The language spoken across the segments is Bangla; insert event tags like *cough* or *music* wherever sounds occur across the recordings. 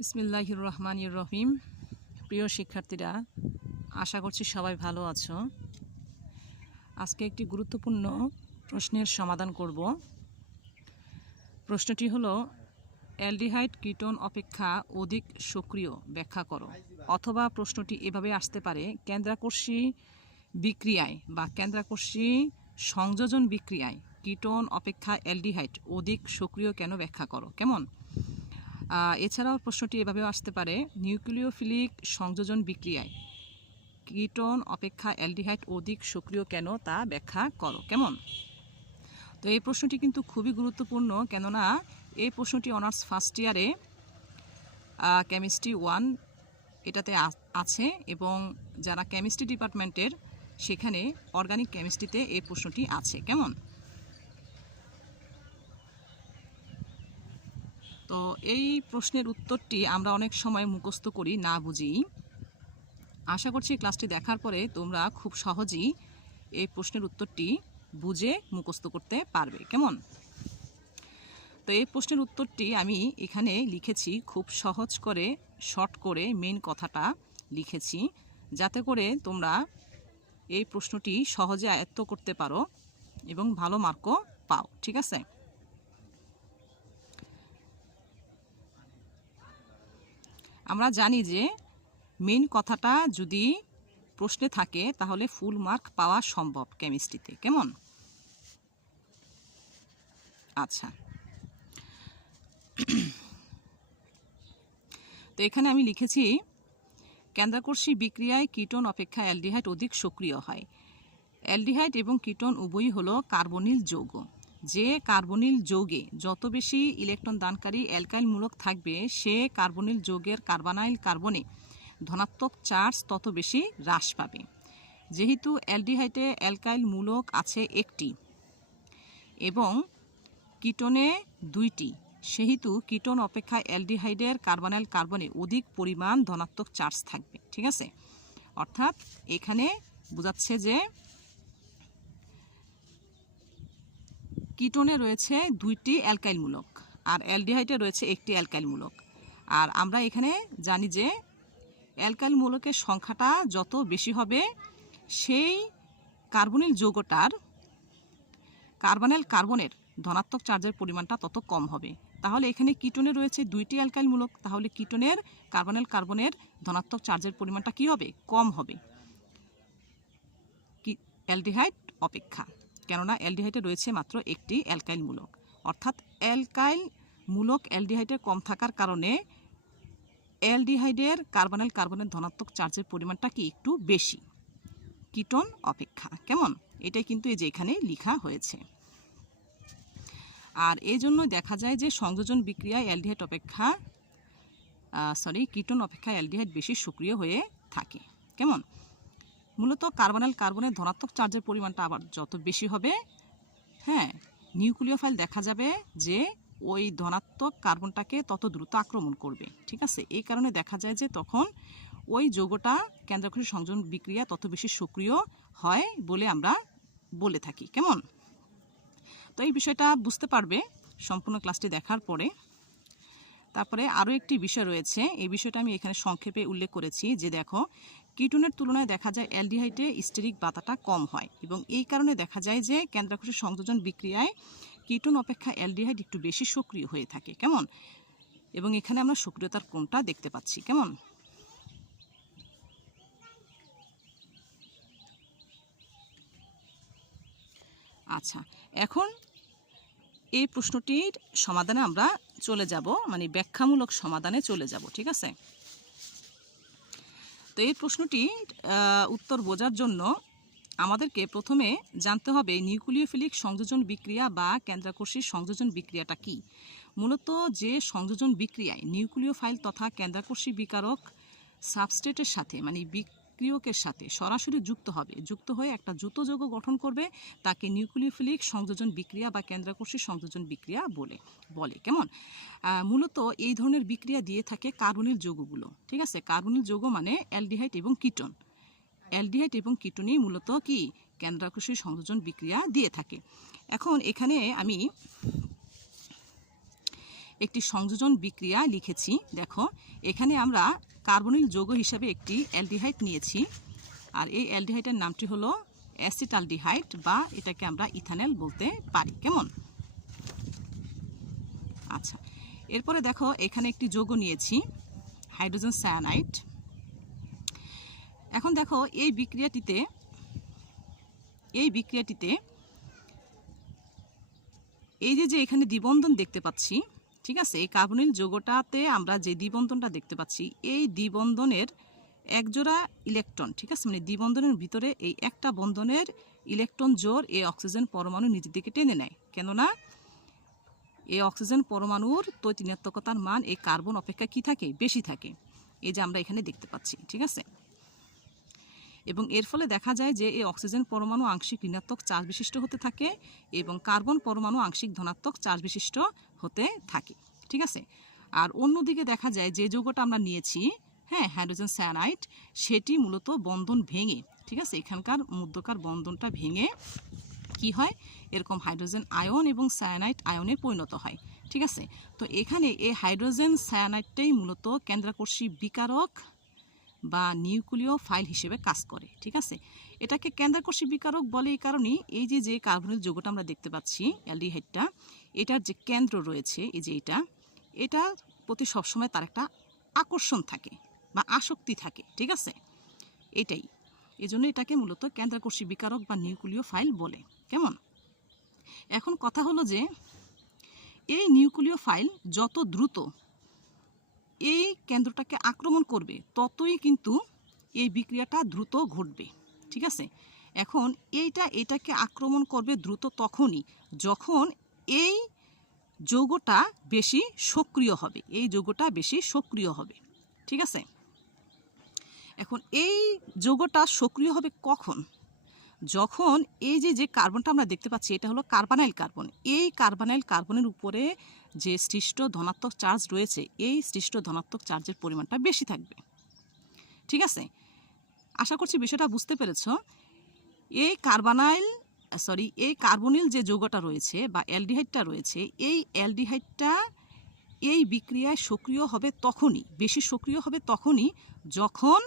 বিসমিল্লাহির রহমানির রহিম প্রিয় শিক্ষার্থীরা, আশা করছি সবাই ভালো আছো। আজকে একটি গুরুত্বপূর্ণ প্রশ্নের সমাধান করব। প্রশ্নটি হলো, অ্যালডিহাইড কিটোন অপেক্ষা অধিক সক্রিয়? ব্যাখ্যা করো। অথবা প্রশ্নটি এভাবে আসতে পারে কেন্দ্রাকর্ষী বিক্রিয়ায় বা কেন্দ্রাকর্ষী সংযোজন বিক্রিয়ায় কিটোন অপেক্ষা অ্যালডিহাইড অধিক সক্রিয় কেন ব্যাখ্যা করো? কেমন? এছাড়াও প্রশ্নটি এভাবেও আসতে পারে, নিউক্লিওফিলিক সংযোজন বিক্রিয়ায় কিটোন অপেক্ষা অ্যালডিহাইড অধিক সক্রিয় কেন তা ব্যাখ্যা করো, কেমন? তো এই প্রশ্নটি কিন্তু খুবই গুরুত্বপূর্ণ, কেননা এই প্রশ্নটি অনার্স ফার্স্ট ইয়ারে কেমিস্ট্রি ওয়ান এটাতে আছে এবং যারা কেমিস্ট্রি ডিপার্টমেন্টের সেখানে অর্গানিক কেমিস্ট্রিতে এই প্রশ্নটি আছে, কেমন? তো এই প্রশ্নের উত্তরটি আমরা অনেক সময় মুখস্থ করি, না বুঝি আশা করছি ক্লাসটি দেখার পরে তোমরা খুব সহজেই এই প্রশ্নের উত্তরটি বুঝে মুখস্থ করতে পারবে। কেমন? তো এই প্রশ্নের উত্তরটি আমি এখানে লিখেছি, খুব সহজ করে, শর্ট করে মেন কথাটা লিখেছি, যাতে করে তোমরা এই প্রশ্নটি সহজে আয়ত্ত করতে পারো এবং ভালো মার্কও পাও, ঠিক আছে? আমরা জানি যে মেন কথাটা যদি প্রশ্নে থাকে, তাহলে ফুল মার্ক পাওয়া সম্ভব কেমিস্ট্রিতে কেমন? আচ্ছা। *clears throat* তো এখানে আমি লিখেছি কেন্দ্রাকর্ষী বিক্রিয়ায় কিটোন অপেক্ষা অ্যালডিহাইড অধিক সক্রিয় হয়। অ্যালডিহাইড এবং কিটোন উভয়ই হলো কার্বনিল যৌগ। যে কার্বনিল যৌগে যত বেশি ইলেকট্রন দানকারী অ্যালকাইল মূলক থাকবে, সে কার্বনিল যৌগের কার্বানাইল কার্বনে ধনাত্মক চার্জ তত বেশি হ্রাস পাবে। যেহেতু অ্যালডিহাইডে অ্যালকাইল মূলক আছে একটি এবং কিটোনে দুইটি, সেহেতু কিটন অপেক্ষা অ্যালডিহাইডের কার্বনাইল কার্বনে অধিক পরিমাণ ধনাত্মক চার্জ থাকবে। ঠিক আছে? অর্থাৎ এখানে বোঝাচ্ছে যে কিটোনে রয়েছে দুইটি অ্যালকাইলমূলক আর অ্যালডিহাইডে রয়েছে একটি অ্যালকাইলমূলক। আর আমরা এখানে জানি যে অ্যালকাইলমূলকের সংখ্যাটা যত বেশি হবে, সেই কার্বনিল যৌগটার কার্বনাইল কার্বনের ধনাত্মক চার্জের পরিমাণটা তত কম হবে। তাহলে এখানে কিটোনে রয়েছে দুইটি অ্যালকাইলমূলক, তাহলে কিটোনের কার্বনাইল কার্বনের ধনাত্মক চার্জের পরিমাণটা কি হবে? কম হবে। অ্যালডিহাইড অপেক্ষা। কেননা অ্যালডিহাইডে রয়েছে মাত্র একটি অ্যালকাইল মূলক। অর্থাৎ অ্যালকাইল মূলক অ্যালডিহাইডের কম থাকার কারণে অ্যালডিহাইডের কার্বনাইল কার্বনের ধনাত্মক চার্জের পরিমাণটা কি একটু বেশি? কিটোন অপেক্ষা। কেমন? এটাই কিন্তু এই যে এখানে লেখা হয়েছে। আর এই জন্য দেখা যায় যে সংযোজন বিক্রিয়ায় অ্যালডিহাইড অপেক্ষা সরি কিটোন অপেক্ষা অ্যালডিহাইড বেশি সক্রিয় হয়ে থাকে। কেমন? মূলত কার্বনাইল কার্বনের ধনাত্মক চার্জের পরিমাণটা আবার যত বেশি হবে হ্যাঁ নিউক্লিওফাইল দেখা যাবে যে ওই ধনাত্মক কার্বনটাকে তত দ্রুত আক্রমণ করবে, ঠিক আছে? এই কারণে দেখা যায় যে তখন ওই যৌগটা কেন্দ্রকোষী সংযোজন বিক্রিয়া তত বেশি সক্রিয় হয় বলে আমরা বলে থাকি, কেমন? তো এই বিষয়টা বুঝতে পারবে সম্পূর্ণ ক্লাসটি দেখার পরে। তারপরে আরও একটি বিষয় রয়েছে, এই বিষয়টা আমি এখানে সংক্ষেপে উল্লেখ করেছি যে দেখো কিটুনের তুলনায় দেখা যায় অ্যালডিহাইডে স্টেরিক বাতাটা কম হয় এবং এই কারণে দেখা যায় যে কেন্দ্রাকোষী সংযোজন বিক্রিয়ায় কিটুন অপেক্ষা অ্যালডিহাইড একটু বেশি সক্রিয় হয়ে থাকে। কেমন? এবং এখানে আমরা সক্রিয়তার ক্রমটা দেখতে পাচ্ছি। কেমন? আচ্ছা এখন এই প্রশ্নটির সমাধানে আমরা চলে যাব মানে ব্যাখ্যামূলক সমাধানে চলে যাব, ঠিক আছে? তো এই প্রশ্নটি উত্তর বোঝার জন্য আমাদেরকে প্রথমে জানতে হবে নিউক্লিওফিলিক সংযোজন বিক্রিয়া বা কেন্দ্রাকর্ষী সংযোজন বিক্রিয়াটা কি। মূলত যে সংযোজন বিক্রিয়ায় নিউক্লিওফাইল তথা কেন্দ্রাকর্ষী বিকারক সাবস্টেটের সাথে মানে বিক্রিয়কের সাথে সরাসরি যুক্ত হবে। যুক্ত হয়ে একটা যুত যৌগ গঠন করবে, তাকে নিউক্লিওফিলিক সংযোজন বিক্রিয়া বা কেন্দ্রাকর্ষী সংযোজন বিক্রিয়া বলে বলে। কেমন? মূলত এই ধরনের বিক্রিয়া দিয়ে থাকে কার্বনিল যৌগগুলো। ঠিক আছে? কার্বনিল যৌগ মানে অ্যালডিহাইড এবং কিটোন। অ্যালডিহাইড এবং কিটোনই মূলত কি? কেন্দ্রাকর্ষী সংযোজন বিক্রিয়া দিয়ে থাকে। এখন এখানে আমি একটি সংযোজন বিক্রিয়া লিখেছি। দেখো, এখানে আমরা কার্বনিল যৌগ হিসাবে একটি অ্যালডিহাইড নিয়েছি। আর এই অ্যালডিহাইডের নামটি হলো অ্যাসিটালডিহাইড বা এটাকে আমরা ইথানেল বলতে পারি। কেমন? আচ্ছা এরপরে দেখো, এখানে একটি যৌগ নিয়েছি, হাইড্রোজেন সায়ানাইড। এখন দেখো, এই বিক্রিয়াটিতে এই বিক্রিয়াটিতে এই যে যে এখানে দ্বিবন্ধন দেখতে পাচ্ছি ঠিক আছে, এই কার্বনিল যৌগটাতে আমরা যে দ্বিবন্ধনটা দেখতে পাচ্ছি, এই দ্বিবন্ধনের একজোড়া ইলেকট্রন, ঠিক আছে মানে দ্বিবন্ধনের ভিতরে এই একটা বন্ধনের ইলেকট্রন জোর এই অক্সিজেন পরমাণু নিজের দিকে টেনে নেয়। কেননা এই অক্সিজেন পরমাণুর তৈতিনাত্মকতার মান এই কার্বন অপেক্ষা কি থাকে? বেশি থাকে। এই যে আমরা এখানে দেখতে পাচ্ছি, ঠিক আছে? এবং এর ফলে দেখা যায় যে এই অক্সিজেন পরমাণু আংশিক ঋণাত্মক চার্জ বিশিষ্ট হতে থাকে এবং কার্বন পরমাণু আংশিক ধনাত্মক চার্জ বিশিষ্ট হতে থাকে। ঠিক আছে? আর অন্যদিকে দেখা যায় যে যৌগটা আমরা নিয়েছি হ্যাঁ হাইড্রোজেন সায়ানাইড, সেটি মূলত বন্ধন ভেঙে, ঠিক আছে? এখানকার মধ্যকার বন্ধনটা ভেঙে কি হয়? এরকম হাইড্রোজেন আয়ন এবং সায়ানাইড আয়নে পরিণত হয়। ঠিক আছে? তো এখানে এই হাইড্রোজেন সায়ানাইডটাই মূলত কেন্দ্রাকর্ষী বিকারক বা নিউক্লিয় ফাইল হিসেবে কাজ করে, ঠিক আছে? এটাকে কেন্দ্রাকর্ষী বিকারক বলে এই কারণেই এই যে যে কার্বনিল যৌগটা আমরা দেখতে পাচ্ছি, অ্যালডিহাইডটা, এটার যে কেন্দ্র রয়েছে, এই যে এটা এটা প্রতি সবসময় তার একটা আকর্ষণ থাকে বা আসক্তি থাকে, ঠিক আছে? এটাই। এজন্য এটাকে মূলত কেন্দ্রাকর্ষী বিকারক বা নিউক্লিয় ফাইল বলে, কেমন? এখন কথা হলো যে, এই নিউক্লিয় ফাইল যত দ্রুত এই কেন্দ্রটাকে আক্রমণ করবে, ততই কিন্তু এই বিক্রিয়াটা দ্রুত ঘটবে, ঠিক আছে? এখন এইটা, এটাকে আক্রমণ করবে দ্রুত তখনই যখন এই যৌগটা বেশি সক্রিয় হবে, এই যৌগটা বেশি সক্রিয় হবে, ঠিক আছে? এখন এই যৌগটা সক্রিয় হবে কখন? যখন এই যে যে কার্বনটা আমরা দেখতে পাচ্ছি, এটা হলো কার্বানাইল কার্বন এই কার্বানাইল কার্বনের উপরে যে সৃষ্ট ধনাত্মক চার্জ রয়েছে, এই সৃষ্ট ধনাত্মক চার্জের পরিমাণটা বেশি থাকবে। ঠিক আছে? আশা করছি বিষয়টা বুঝতে পেরেছ। এই কার্বানাইল, সরি এই কার্বনিল যে যৌগটা রয়েছে বা অ্যালডিহাইডটা রয়েছে, এই অ্যালডিহাইডটা এই বিক্রিয়ায় সক্রিয় হবে তখনই, বেশি সক্রিয় হবে তখনই যখন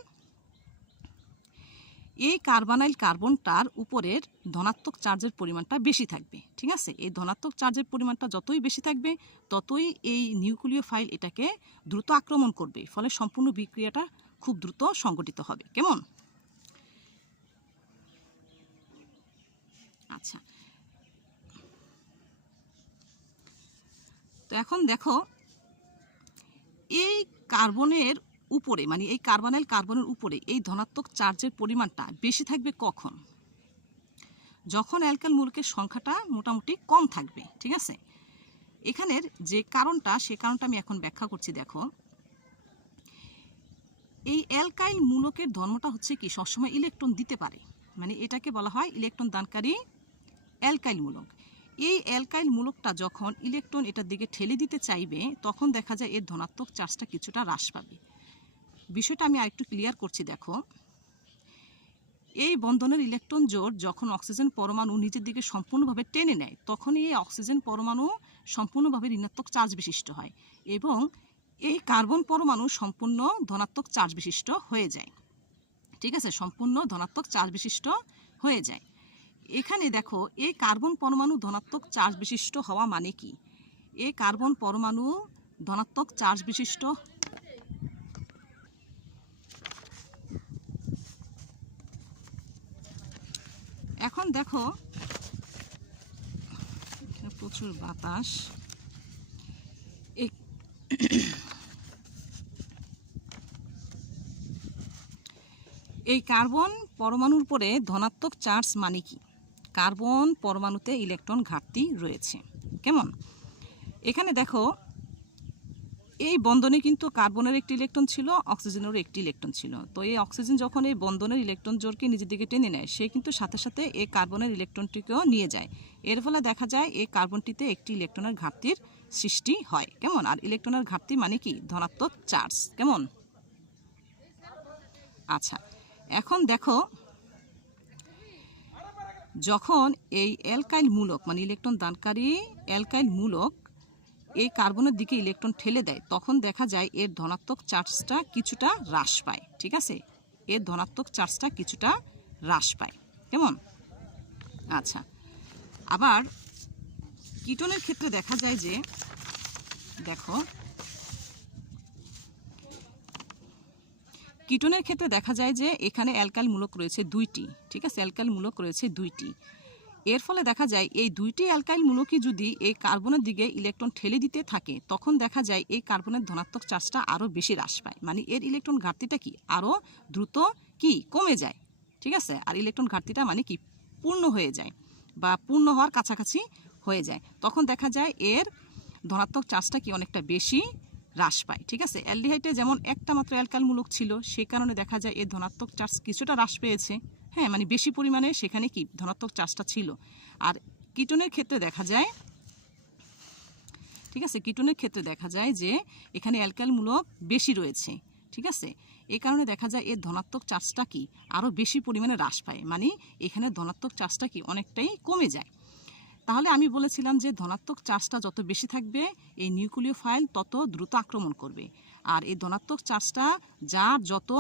এই কার্বানাইল কার্বনটার উপরের ধনাত্মক চার্জের পরিমাণটা বেশি থাকবে, ঠিক আছে? এই ধনাত্মক চার্জের পরিমাণটা যতই বেশি থাকবে, ততই এই নিউক্লিয় ফাইল এটাকে দ্রুত আক্রমণ করবে, ফলে সম্পূর্ণ বিক্রিয়াটা খুব দ্রুত সংগঠিত হবে, কেমন? আচ্ছা। তো এখন দেখো, এই কার্বনের উপরে মানে এই কার্বনাইল কার্বনের উপরে এই ধনাত্মক চার্জের পরিমাণটা বেশি থাকবে কখন? যখন অ্যালকাল মূলকের সংখ্যাটা মোটামুটি কম থাকবে, ঠিক আছে? এখানের যে কারণটা, সে কারণটা আমি এখন ব্যাখ্যা করছি, দেখো। এই অ্যালকাইল মূলকের ধর্মটা হচ্ছে কি, সবসময় ইলেকট্রন দিতে পারে। মানে এটাকে বলা হয় ইলেকট্রন দানকারী অ্যালকাইল মূলক। এই অ্যালকাইল মূলকটা যখন ইলেকট্রন এটার দিকে ঠেলে দিতে চাইবে, তখন দেখা যায় এর ধনাত্মক চার্জটা কিছুটা হ্রাস পাবে। বিষয়টা আমি আরেকটু ক্লিয়ার করছি, দেখো। এই বন্ধনের ইলেকট্রন জোর যখন অক্সিজেন পরমাণু নিজের দিকে সম্পূর্ণভাবে টেনে নেয়, তখনই এই অক্সিজেন পরমাণু সম্পূর্ণভাবে ঋণাত্মক চার্জ বিশিষ্ট হয় এবং এই কার্বন পরমাণু সম্পূর্ণ ধনাত্মক চার্জ বিশিষ্ট হয়ে যায়। ঠিক আছে? সম্পূর্ণ ধনাত্মক চার্জ বিশিষ্ট হয়ে যায়। এখানে দেখো, এই কার্বন পরমাণু ধনাত্মক চার্জ বিশিষ্ট হওয়া মানে কি? এই কার্বন পরমাণু ধনাত্মক চার্জ বিশিষ্ট এখন দেখো প্রচুর বাতাস। এই কার্বন পরমাণুর পরে ধনাত্মক চার্জ মানে কি? কার্বন পরমাণুতে ইলেকট্রন ঘাটতি রয়েছে। কেমন? এখানে দেখো এই বন্ধনে কিন্তু কার্বনের একটি ইলেকট্রন ছিল, অক্সিজেনেরও একটি ইলেকট্রন ছিল। তো এই অক্সিজেন যখন এই বন্ধনের ইলেকট্রন জোরকে নিজের দিকে টেনে নেয়, সে কিন্তু সাথে সাথে এই কার্বনের ইলেকট্রনটিকেও নিয়ে যায়। এর ফলে দেখা যায় এই কার্বনটিতে একটি ইলেকট্রনের ঘাটতির সৃষ্টি হয়। কেমন? আর ইলেকট্রনের ঘাটতি মানে কি? ধনাত্মক চার্জ। কেমন? আচ্ছা এখন দেখো, যখন এই অ্যালকাইল মূলক মানে ইলেকট্রন দানকারী অ্যালকাইল মূলক এই কার্বনের দিকে ইলেকট্রন ঠেলে দেয়, তখন দেখা যায় এর ধনাত্মক চার্জটা কিছুটা হ্রাস পায়, ঠিক আছে? এর ধনাত্মক চার্জটা কিছুটা হ্রাস পায়, কেমন? আচ্ছা আবার কিটনের ক্ষেত্রে দেখা যায় যে, দেখো কিটনের ক্ষেত্রে দেখা যায় যে এখানে অ্যালকাইল মূলক রয়েছে দুইটি, ঠিক আছে? অ্যালকাইল মূলক রয়েছে দুইটি। এর ফলে দেখা যায় এই দুইটি অ্যালকাইল মূলকই যদি এই কার্বনের দিকে ইলেকট্রন ঠেলে দিতে থাকে, তখন দেখা যায় এই কার্বনের ধনাত্মক চার্জটা আরও বেশি হ্রাস পায়। মানে এর ইলেকট্রন ঘাটতিটা কি? আরও দ্রুত কি? কমে যায়। ঠিক আছে? আর ইলেকট্রন ঘাটতিটা মানে কি? পূর্ণ হয়ে যায় বা পূর্ণ হওয়ার কাছাকাছি হয়ে যায়। তখন দেখা যায় এর ধনাত্মক চার্জটা কি অনেকটা বেশি হ্রাস পায়। ঠিক আছে? অ্যালডিহাইডে যেমন একটা মাত্র অ্যালকাল মূলক ছিল, সেই কারণে দেখা যায় এর ধনাত্মক চার্জ কিছুটা হ্রাস পেয়েছে। হ্যাঁ মানে বেশি পরিমাণে সেখানে কি ধনাত্মক চার্জটা ছিল। আর কিটনের ক্ষেত্রে দেখা যায়, ঠিক আছে, কিটনের ক্ষেত্রে দেখা যায় যে এখানে অ্যালকাল মূলক বেশি রয়েছে, ঠিক আছে? এই কারণে দেখা যায় এর ধনাত্মক চার্জটা কি আরও বেশি পরিমাণে হ্রাস পায় মানে এখানে ধনাত্মক চার্জটা কি অনেকটাই কমে যায়। তাহলে আমি বলেছিলাম যে ধনাত্মক চার্জটা যত বেশি থাকবে, এই নিউক্লিয় ফাইল তত দ্রুত আক্রমণ করবে। আর এই ধনাত্মক চার্জটা যার যত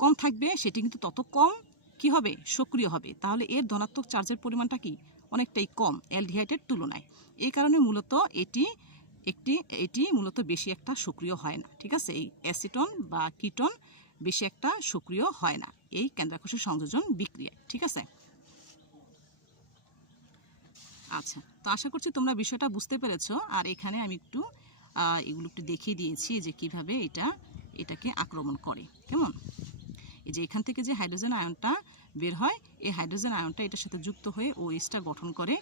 কম থাকবে, সেটি কিন্তু তত কম কি হবে? সক্রিয় হবে। তাহলে এর ধনাত্মক চার্জের পরিমাণটা কি? অনেকটাই কম অ্যালডিহাইডের তুলনায়। এই কারণে মূলত এটি একটি, এটি মূলত বেশি একটা সক্রিয় হয় না, ঠিক আছে? এই অ্যাসিটন বা কিটন বেশি একটা সক্রিয় হয় না, এই কেন্দ্রাকর্ষণ সংযোজন বিক্রিয়ায়, ঠিক আছে? আচ্ছা তো আশা করছি তোমরা বিষয়টা বুঝতে পেরেছ। আর এখানে আমি একটু এগুলো একটু দেখিয়ে দিয়েছি যে কীভাবে এটা, এটাকে আক্রমণ করে, কেমন? এই যে এখান থেকে যে হাইড্রোজেন আয়নটা বের হয়, এই হাইড্রোজেন আয়নটা এটার সাথে যুক্ত হয়ে ও এসটা গঠন করে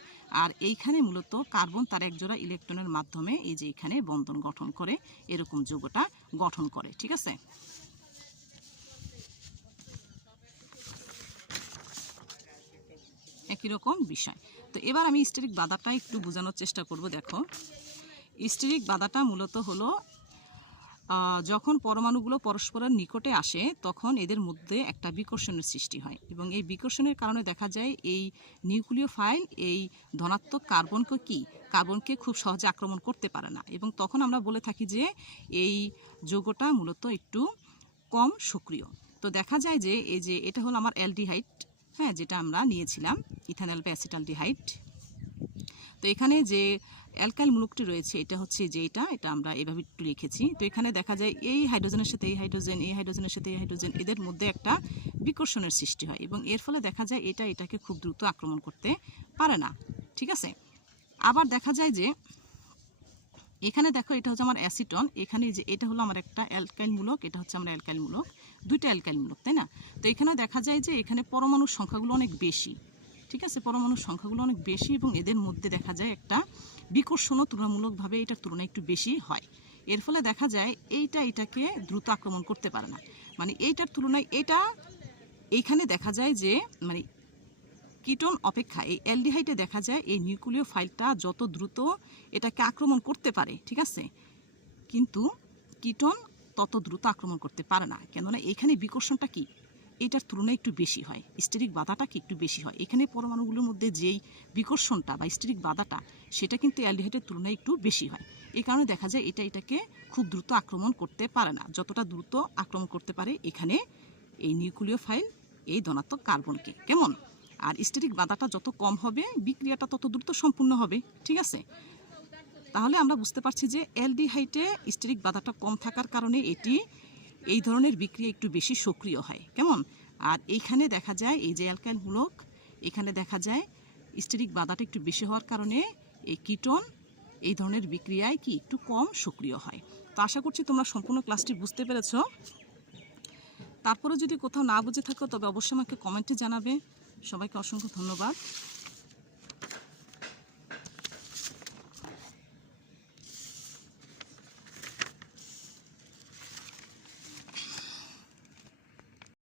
আর এইখানে মূলত কার্বন তার একজোড়া ইলেকট্রনের মাধ্যমে এই যে এখানে বন্ধন গঠন করে, এরকম যৌগটা গঠন করে, ঠিক আছে? একই রকম বিষয়। তো এবার আমি স্টেরিক বাধাটা একটু বোঝানোর চেষ্টা করব, দেখো। স্টেরিক বাধাটা মূলত হলো যখন পরমাণুগুলো পরস্পরের নিকটে আসে, তখন এদের মধ্যে একটা বিকর্ষণের সৃষ্টি হয় এবং এই বিকর্ষণের কারণে দেখা যায় এই নিউক্লিয় ফাইল এই ধনাত্মক কার্বনকে কি? কার্বনকে খুব সহজে আক্রমণ করতে পারে না এবং তখন আমরা বলে থাকি যে এই যৌগটা মূলত একটু কম সক্রিয়। তো দেখা যায় যে এই যে এটা হলো আমার অ্যালডিহাইড হ্যাঁ যেটা আমরা নিয়েছিলাম, ইথানল বা অ্যাসিটালডিহাইড। তো এখানে যে অ্যালকাইল মূলকটি রয়েছে, এটা হচ্ছে যে এটা এটা আমরা এভাবে একটু রেখেছি। তো এখানে দেখা যায় এই হাইড্রোজেনের সাথে এই হাইড্রোজেন, এই হাইড্রোজেনের সাথে এই হাইড্রোজেন, এদের মধ্যে একটা বিকর্ষণের সৃষ্টি হয় এবং এর ফলে দেখা যায় এটা এটাকে খুব দ্রুত আক্রমণ করতে পারে না। ঠিক আছে? আবার দেখা যায় যে এখানে দেখো এটা হচ্ছে আমার অ্যাসিটন, এখানে যে এটা হলো আমার একটা অ্যালকাইল মূলক, এটা হচ্ছে আমার অ্যালকাইল মূলক, দুইটা অ্যালকাইল মূলক, তাই না? তো এখানে দেখা যায় যে এখানে পরমাণুর সংখ্যাগুলো অনেক বেশি। ঠিক আছে পরমাণুর সংখ্যাগুলো অনেক বেশি এবং এদের মধ্যে দেখা যায় একটা বিকর্ষণও তুলনামূলকভাবে এটার তুলনায় একটু বেশি হয়। এর ফলে দেখা যায় এইটা এটাকে দ্রুত আক্রমণ করতে পারে না। মানে এইটার তুলনায় এটা এইখানে দেখা যায় যে মানে কিটন অপেক্ষা, এই অ্যালডিহাইডে দেখা যায় এই নিউক্লিয় ফাইলটা যত দ্রুত এটাকে আক্রমণ করতে পারে, ঠিক আছে, কিন্তু কিটন তত দ্রুত আক্রমণ করতে পারে না। কেননা এখানে বিকর্ষণটা কি? এটার তুলনায় একটু বেশি হয়। স্টেরিক বাধাটা কি একটু বেশি হয়? এখানে পরমাণুগুলোর মধ্যে যেই বিকর্ষণটা বা স্টেরিক বাধাটা, সেটা কিন্তু অ্যালডিহাইডের তুলনায় একটু বেশি হয়। এই কারণে দেখা যায় এটা এটাকে খুব দ্রুত আক্রমণ করতে পারে না। যতটা দ্রুত আক্রমণ করতে পারে এখানে এই নিউক্লিয় ফাইল এই ধনাত্মক কার্বনকে। কেমন? আর স্টেরিক বাধাটা যত কম হবে, বিক্রিয়াটা তত দ্রুত সম্পূর্ণ হবে। ঠিক আছে? তাহলে আমরা বুঝতে পারছি যে অ্যালডিহাইডে স্টেরিক বাধাটা কম থাকার কারণে এটি এই ধরনের বিক্রিয়া একটু বেশি সক্রিয় হয়। কেমন? আর এইখানে দেখা যায় এই যে অ্যালকাইল মূলক এখানে দেখা যায় স্টেরিক বাধাটা একটু বেশি হওয়ার কারণে এই কিটন এই ধরনের বিক্রিয়ায় কি একটু কম সক্রিয় হয়। তো আশা করছি তোমরা সম্পূর্ণ ক্লাসটি বুঝতে পেরেছ। তারপরে যদি কোথাও না বুঝে থাকো, তবে অবশ্যই আমাকে কমেন্টে জানাবে। সবাইকে অসংখ্য ধন্যবাদ।